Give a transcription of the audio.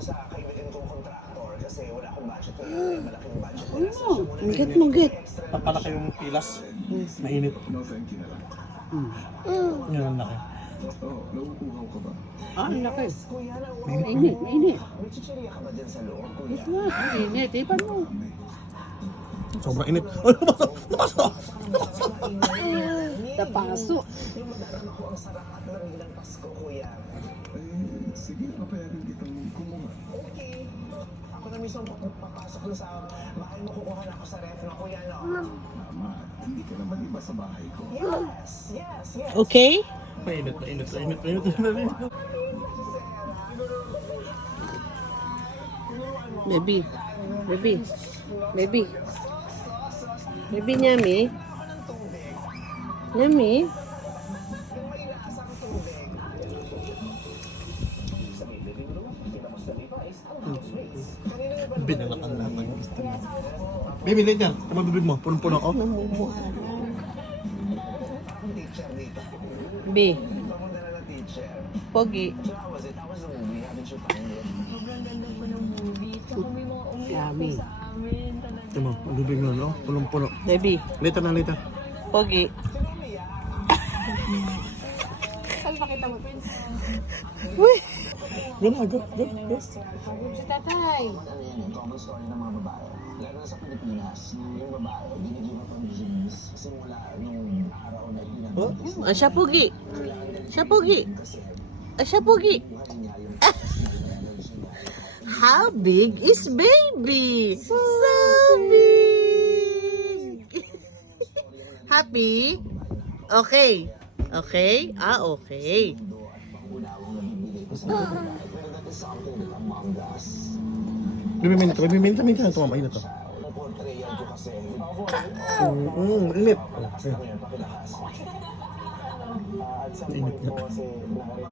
sa kaibigan kong contractor kasi wala akong budget ko. Malaking budget ko. Mungkit, mungkit. Papalaki yung pilas. Mainit. Yan ang laki. Ah, ang laki. Kuya, Mainit, mainit. may chichirya ka ba dyan sa loob, kuya? Ito nga, mainit. Ipan mo. Sobrang init. Ay, napasok! Napasok! Tapaso. Yung madarama ko ang sarap at marilang Pasko, kuya. Sige, papayagan kitang kumuha. Okay. Ako na mismo papasok na sa bahay mo, kukuha na ako sa ref na kuya, no? Mama, hindi ka naman iba sa bahay ko. Yes, yes, yes. Okay? Mainit, mainit, mainit, mainit, mainit. Baby. Baby. Baby. Baby, Nyami. Nyami. Binalakan lang ng gusto mo. Baby, later. Tama bibig mo. Punong-puno ako. Namumuhaan. Teacher dito. B. Pamunta na ng teacher. Pogi. So how was it? How was the movie? Haven't you found it? Sobrang ganda po ng movie. Tsaka may mga umiyak Yummy. po sa amin. Talaga. Tama, ang bibig mo, no? Punong-puno. Baby. Later na, later. Pogi. Saan pakita mo? Uy. Gana, go, go, go. Pagod si tatay. Ano yan eh, common story ng mga babae. Lalo na sa Pilipinas, yung babae, binigive up ang dreams simula nung araw na pinag-ibig. Ah, siya pogi. Siya pogi. Ah, siya pogi. How big is baby? So big. Happy? Okay. Okay? Ah, okay. Baby, minute, baby, minute, minute na ito, mainit to. Init. At sa point ko kasi